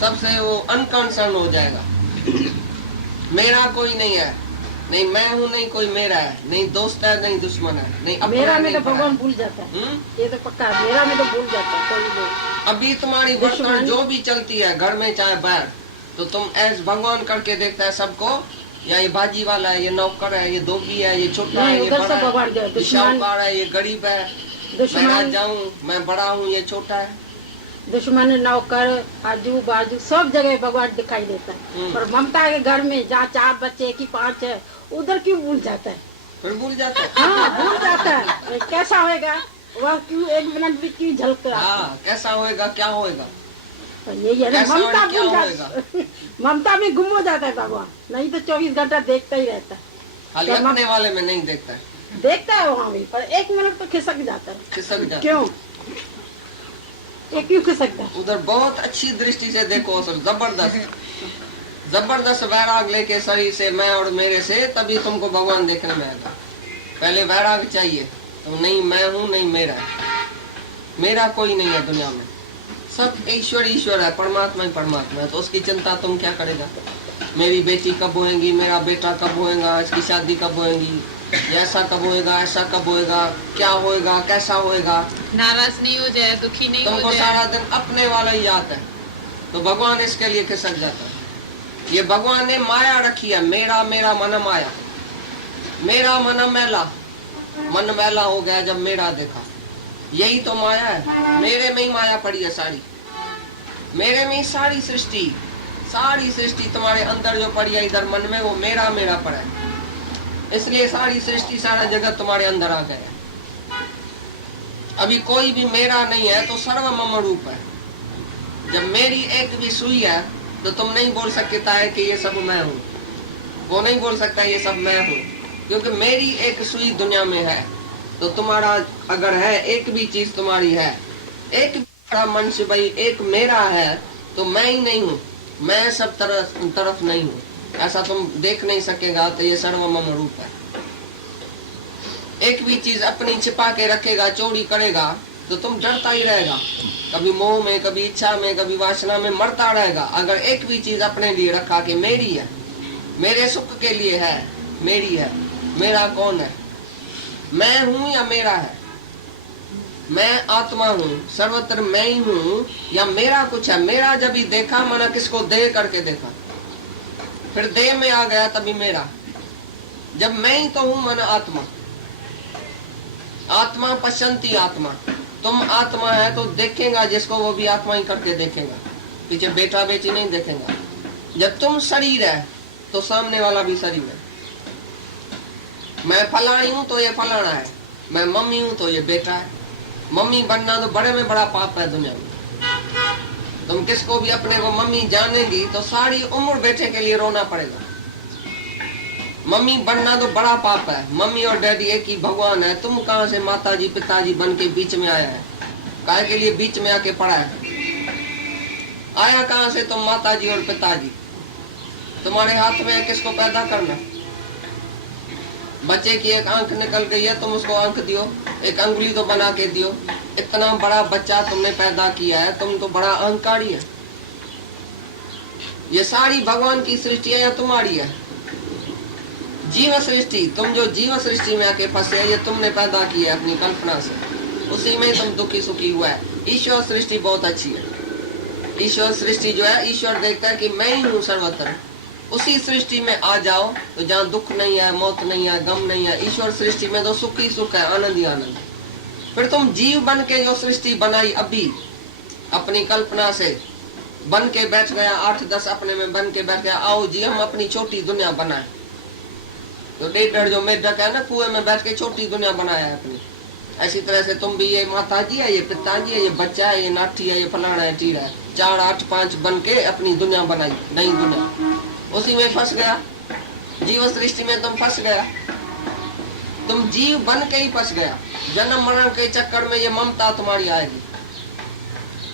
सबसे वो अनकंसर्न हो जाएगा। मेरा कोई नहीं है, नहीं मैं हूँ, नहीं कोई मेरा है, नहीं दोस्त है, नहीं दुश्मन है, नहीं अपना, मेरा में नहीं तो भगवान भूल जाता है। ये तो पक्का है, मेरा में तो भूल जाता है कोई लोग। अभी तुम्हारी बर्तन जो भी चलती है घर में चाहे बाहर, तो तुम ऐसे भगवान करके देखता है सबको, या ये बाजी वाला है, ये नौकर है, ये दोगी है, ये छोटा है, ये बड़ा है, ये शाहूकार है, ये गरीब है, मैं आज जाऊँ, मैं बड़ा हूँ, ये छोटा है। दुश्मन, नौकर, आजू बाजू सब जगह भगवान दिखाई देता है। पर ममता के घर में जहाँ 4 बच्चे की 5 है, उधर क्यों भूल जाता है? फिर भूल जाता है। हाँ भूल जाता है। कैसा होएगा वह, क्यों 1 मिनट भी क्यों झलकता है? हाँ कैसा होएगा, क्या होएगा, यही है ना, ममता भूल जाता, ममता में गुम हो जाता है भगवान। नहीं तो 24 घंटा देखता ही रहता है। खाली अपने वाले में नहीं देखता है, देखता है वहाँ भी, पर 1 मिनट तो खिसक जाता है। खिसक जाता क्यों? ये क्यों खिसकता है? उधर बहुत अच्छी दृष्टि से देखो सर, जबरदस्त वैराग लेके शरीर से, मैं और मेरे से, तभी तुमको भगवान देखने में आएगा। पहले वैराग चाहिए, तो नहीं मैं हूँ, नहीं मेरा है, मेरा कोई नहीं है दुनिया में, सब ईश्वर ईश्वर है, परमात्मा ही परमात्मा है। तो उसकी चिंता तुम क्या करेगा? मेरी बेटी कब होएगी, मेरा बेटा कब होएगा, इसकी शादी कब होएगी, ऐसा कब होएगा, ऐसा कब होएगा, क्या होएगा, कैसा होएगा। नाराज नहीं हो जाए, दुखी नहीं हो जाए। तुमको सारा दिन अपने वाला ही याद है, तो भगवान इसके लिए खिसक जाता है। ये भगवान ने माया रखी है, मेरा मेरा मन माया, मेरा मन मैला, मन मैला हो गया जब मेरा देखा। यही तो माया है, मेरे में ही माया पड़ी है सारी, मेरे में ही सारी सृष्टि तुम्हारे अंदर जो पड़ी है इधर मन में, वो मेरा मेरा पड़ा है। इसलिए सारी सृष्टि, सारा जगत तुम्हारे अंदर आ गया। अभी कोई भी मेरा नहीं है तो सर्व मम रूप है। जब मेरी एक भी सुई है तो तुम नहीं बोल सकता है कि ये सब मैं हूँ, वो नहीं बोल सकता ये सब मैं हूँ, क्योंकि मेरी एक सुई दुनिया में है। तो तुम्हारा अगर है, एक भी चीज तुम्हारी है, एक भी मनुष्य भाई एक मेरा है, तो मैं ही नहीं हूँ, मैं सब तरफ नहीं हूँ, ऐसा तुम देख नहीं सकेगा। तो ये सर्वमम रूप है। एक भी चीज अपनी छिपा के रखेगा, चोरी करेगा, तो तुम डरता ही रहेगा, कभी मोह में, कभी इच्छा में, कभी वासना में मरता रहेगा। अगर एक भी चीज अपने लिए रखा कि मेरी है, मेरे सुख के लिए है, मेरी है, मेरा कौन है, मैं हूँ या मेरा है, मैं आत्मा हूँ, सर्वत्र मैं ही हूँ, या मेरा कुछ है। मेरा जब ही देखा, माना किसको देह करके देखा, फिर देह में आ गया, तभी मेरा। जब मैं ही तो हूँ, माना आत्मा, आत्मा पश्यंती आत्मा, तुम आत्मा है तो देखेगा जिसको, वो भी आत्मा ही करके देखेगा, पीछे बेटा बेटी नहीं देखेगा। जब तुम शरीर है तो सामने वाला भी शरीर है। मैं फलानी हूँ तो ये फलाना है, मैं मम्मी हूँ तो ये बेटा है। मम्मी बनना तो बड़े में बड़ा पाप है दुनिया में। तुम किसको भी अपने को मम्मी जानेगी तो सारी उम्र बेटे के लिए रोना पड़ेगा। मम्मी बनना तो बड़ा पाप है। मम्मी और डैडी एक ही भगवान है। तुम कहाँ से माताजी पिताजी बन के बीच में आया है? काहे के लिए बीच में आके पड़ा है? आया कहाँ से तुम माताजी और पिताजी? तुम्हारे हाथ में है किसको पैदा करना। बच्चे की एक आंख निकल गई है, तुम उसको आंख दियो, एक अंगुली तो बना के दियो। इतना बड़ा बच्चा तुमने पैदा किया है, तुम तो बड़ा अहंकारी है। ये सारी भगवान की सृष्टि है या तुम्हारी है? जीव सृष्टि, तुम जो जीव सृष्टि में आके फंसे, ये तुमने पैदा की है अपनी कल्पना से, उसी में तुम दुखी सुखी हुआ है। ईश्वर सृष्टि बहुत अच्छी है। ईश्वर सृष्टि जो है, ईश्वर देखता है कि मैं ही हूँ सर्वत्र। उसी सृष्टि में आ जाओ तो जहाँ दुख नहीं है, मौत नहीं है, गम नहीं है, ईश्वर सृष्टि में तो सुख ही सुख है, आनंद ही आनंद। फिर तुम जीव बन के जो सृष्टि बनाई अभी अपनी कल्पना से, बन के बैठ गया, 8-10 अपने में बन के बैठ गया, आओ जी हम अपनी छोटी दुनिया बनाए। तो 1.5 जो मेढक है ना, कुएं में बैठ के छोटी दुनिया बनाया है अपनी। ऐसी तरह से तुम भी, ये माताजी है, ये पिताजी है, ये बच्चा है, ये नाठी है, ये फलाना है, टीरा है, 4, 8, 5 बन के अपनी दुनिया बनाई, नई दुनिया। उसी में फंस गया, जीव सृष्टि में तुम फंस गया। तुम जीव बन के ही फंस गया। जन्म मरण के चक्कर में ये ममता तुम्हारी आएगी।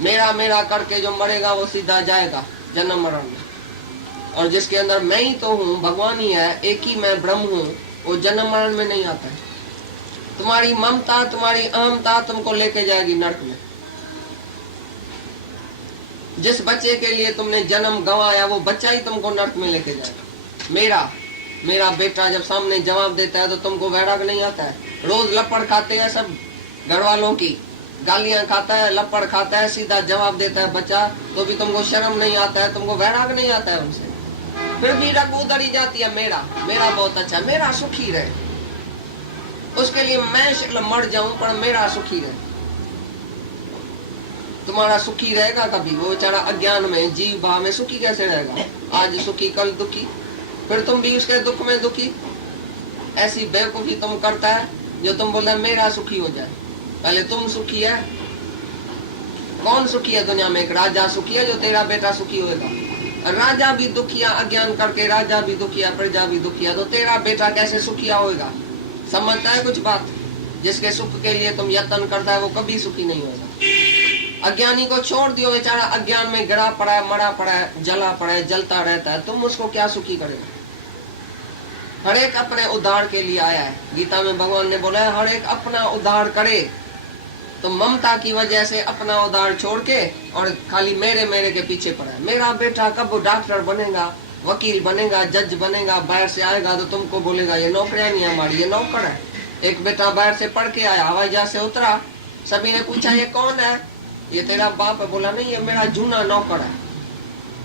मेरा मेरा करके जो मरेगा वो सीधा जाएगा जन्म मरण में। और जिसके अंदर मैं ही तो हूँ, भगवान ही है, एक ही मैं ब्रह्म हूँ, वो जन्म मरण में नहीं आता है। तुम्हारी ममता, तुम्हारी अहमता तुमको लेके जाएगी नरक में। जिस बच्चे के लिए तुमने जन्म गंवाया वो बच्चा ही तुमको नर्क में लेके जाएगा। मेरा बेटा जब सामने जवाब देता है तो तुमको वैराग नहीं आता है? रोज लपड़ खाते हैं सब घर वालों की, गालियां खाता है, लपड़ खाता है, सीधा जवाब देता है बच्चा, तो भी तुमको शर्म नहीं आता है, तुमको वैराग नहीं आता है उनसे। फिर भी रग उधर ही जाती है, मेरा बहुत अच्छा, मेरा सुखी रहे, उसके लिए मैं मर जाऊं पर मेरा सुखी रहे। तुम्हारा सुखी रहेगा कभी? वो बेचारा अज्ञान में, जीव भाव में सुखी कैसे रहेगा? आज सुखी कल दुखी, फिर तुम भी उसके दुख में दुखी। ऐसी बेवकूफी तुम करता है जो तुम बोलता है मेरा सुखी हो जाए। पहले तुम सुखी है? कौन सुखी है दुनिया में? एक राजा सुखी है जो तेरा बेटा सुखी होगा। राजा भी दुखिया, अज्ञान करके राजा भी दुखिया, प्रजा भी दुखिया, तो तेरा बेटा कैसे सुखिया होगा? समझता है कुछ बात? जिसके सुख के लिए तुम यत्न करता है वो कभी सुखी नहीं होगा। अज्ञानी को छोड़ दियो, बेचारा अज्ञान में गिरा पड़ा है, मरा पड़ा है, जला पड़ा है, जलता रहता है, तुम उसको क्या सुखी करेगा? हर एक अपने उद्धार के लिए आया है। गीता में भगवान ने बोला है हर एक अपना उद्धार करे। तो ममता की वजह से अपना उद्धार छोड़ के और खाली मेरे के पीछे पड़ा है। मेरा बेटा कब डॉक्टर बनेगा, वकील बनेगा, जज बनेगा, बाहर से आएगा तो तुमको बोलेगा ये नौकरियां नहीं हमारी, ये नौकर है। एक बेटा बाहर से पढ़ के आया, हवाई जहाज से उतरा, सभी ने पूछा ये कौन है? ये तेरा बाप है। बोला नहीं, ये मेरा जूना नौकर है।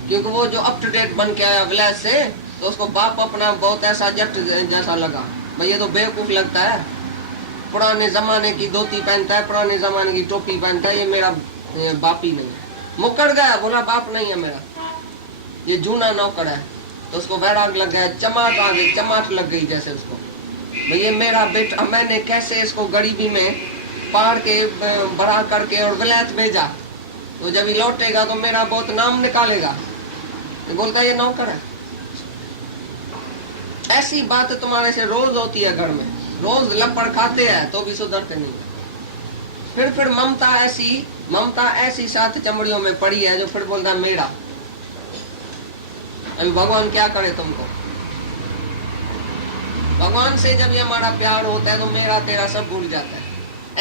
क्योंकि वो जो अप टू डेट बन के आया विलेज से, तो उसको बाप अपना बहुत ऐसा जट जैसा लगा। भाई ये तो बेवकूफ लगता है, पुराने जमाने की धोती पहनता है, पुराने जमाने की टोपी पहनता है, ये मेरा बाप ही नहीं। मुकर गया, बोला बाप नहीं है मेरा, ये जूना नौकर है। तो उसको वैराग लग गया, चमाट आ गई, चमाट लग गई जैसे उसको, भाई ये मेरा बेटा, मैंने कैसे इसको गरीबी में पार के बड़ा करके और विलायत भेजा, तो जब ये लौटेगा तो मेरा बहुत नाम निकालेगा। तो बोलता ये नौकर है। ऐसी बात तुम्हारे से रोज होती है घर में, रोज लपड़ खाते हैं तो भी सुधरते नहीं। फिर ममता ऐसी सात चमड़ियों में पड़ी है जो फिर बोलता मेरा। अभी भगवान क्या करे तुमको? भगवान से जब ये हमारा प्यार होता है तो मेरा तेरा सब भूल जाता है।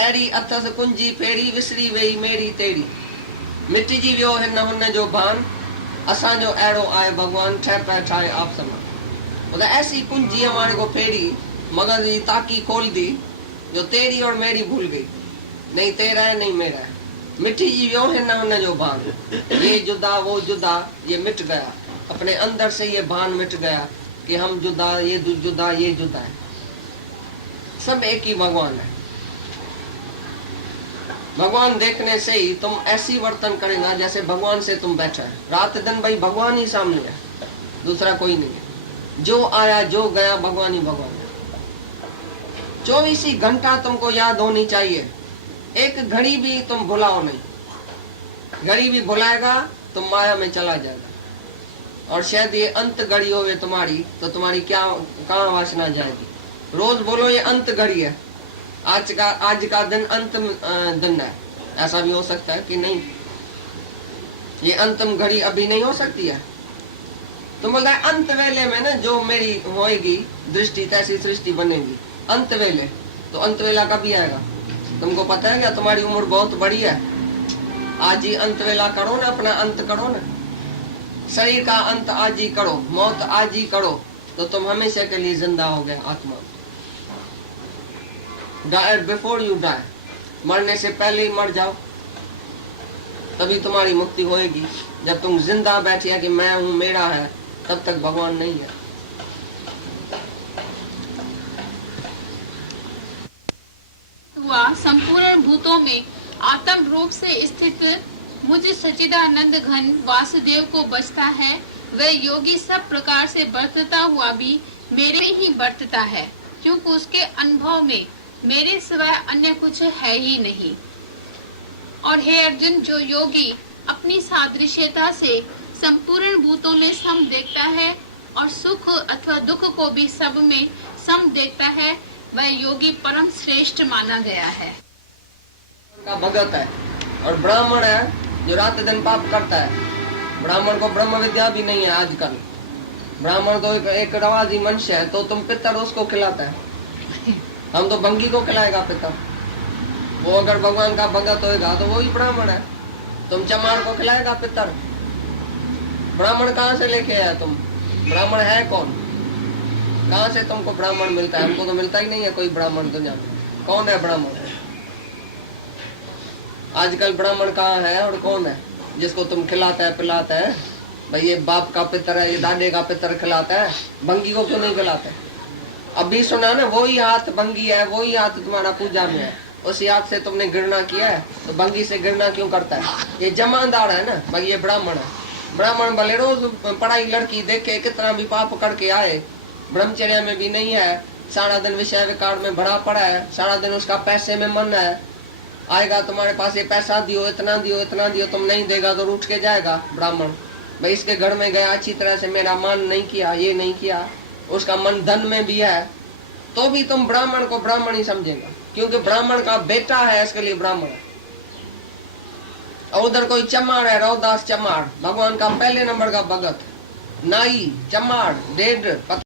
एड़ी अथस कुंजी फेरी विसरी वही मेरी तेरी, मिट्टी जी वियो हिन हुन जो भान, असा जो एड़ो आए भगवान ठह पैठाए आप समा। मतलब ऐसी कुंजी हमारे को फेरी, मगज की ताकी खोल दी जो तेरी और मेरी भूल गई। नहीं तेरा है नहीं मेरा है। मिट्टी जी वियो हिन हुन जो भान, ये जुदा वो जुदा, ये मिट गया अपने अंदर से, ये भान मिट गया कि हम जुदा, ये जुदा, ये जुदा है, सब एक ही भगवान है। भगवान देखने से ही तुम ऐसी वर्तन करेगा जैसे भगवान से तुम बैठा है। रात दिन भाई भगवान ही सामने है, दूसरा कोई नहीं है। जो आया जो गया भगवान ही भगवान है। 24 ही घंटा तुमको याद होनी चाहिए, एक घड़ी भी तुम भुलाओ नहीं। घड़ी भी भुलाएगा तुम माया में चला जाएगा। और शायद ये अंत घड़ी होवे तुम्हारी, तो तुम्हारी क्या कहाँ वासना जाएगी। रोज बोलो ये अंत घड़ी है, आज का दिन अंतिम दिन है। ऐसा भी हो सकता है कि नहीं, ये अंतिम घड़ी अभी नहीं हो सकती है। तुम बोलता है अंत वेले में ना जो मेरी होएगी दृष्टि तैसी सृष्टि बनेगी। अंत वेले, तो अंत वेला कभी आएगा तुमको पता है क्या? तुम्हारी उम्र बहुत बड़ी है, आज ही अंत वेला करो ना, अपना अंत करो ना। शरीर का अंत आज ही करो, मौत आज ही करो, तो तुम हमेशा के लिए जिंदा हो गए आत्मा। Die before you die, मरने से पहले ही मर जाओ, तभी तुम्हारी मुक्ति होएगी। जब तुम जिंदा बैठिए कि मैं हूँ मेरा है, तब तक भगवान नहीं है। हुआ संपूर्ण भूतों में आत्म रूप से स्थित मुझ सच्चिदानंद घन वासुदेव को बचता है, वह योगी सब प्रकार से बरतता हुआ भी मेरे ही बरतता है, क्योंकि उसके अनुभव में मेरे सिवाय अन्य कुछ है ही नहीं। और हे अर्जुन, जो योगी अपनी सादृश्यता से संपूर्ण भूतों में सम देखता है और सुख अथवा दुख को भी सब में सम देखता है, वह योगी परम श्रेष्ठ माना गया है। का भगत है और ब्राह्मण है जो रात दिन पाप करता है। ब्राह्मण को ब्रह्म विद्या भी नहीं है आजकल। ब्राह्मण तो एक रवाजी मनुष्य है, तो तुम पितर उसको खिलाता है। हम तो भंगी को खिलाएगा पितर। वो अगर भगवान का भगत होएगा तो वो ही ब्राह्मण है। तुम चमार को खिलाएगा पितर? ब्राह्मण कहाँ से लेके आया तुम? ब्राह्मण है कौन? कहाँ से तुमको ब्राह्मण मिलता है? हमको तो मिलता ही नहीं है कोई ब्राह्मण दुनिया में। कौन है ब्राह्मण? आजकल ब्राह्मण कहाँ है और कौन है जिसको तुम खिलाता है पिलाता है? भाई ये बाप का पितर है, ये दादे का पितर खिलाता है, भंगी को क्यों नहीं खिलाते? अभी सुना ना, वही हाथ भंगी है, वही हाथ तुम्हारा पूजा में है, उसी हाथ से तुमने घृणा किया है, तो भंगी से घृणा क्यों करता है? ये जमानदार है ना भाई, ये ब्राह्मण है। ब्राह्मण भले रोज पढ़ाई लड़की देखे, कितना भी पाप करके आए, ब्रह्मचर्य में भी नहीं है, सारा दिन विषय विकार में भरा पड़ा है, सारा दिन उसका पैसे में मन है, आएगा तुम्हारे पास ये पैसा दियो, इतना दियो, इतना दियो, तुम नहीं देगा तो रूठ के जाएगा ब्राह्मण। भाई इसके घर में गया, अच्छी तरह से मेरा मान नहीं किया, ये नहीं किया, उसका मन धन में भी है, तो भी तुम ब्राह्मण को ब्राह्मण ही समझेगा, क्योंकि ब्राह्मण का बेटा है, इसके लिए ब्राह्मण है। और उधर कोई चमार है, रौदास चमार, भगवान का पहले नंबर का भगत, नाई चमार, डेढ़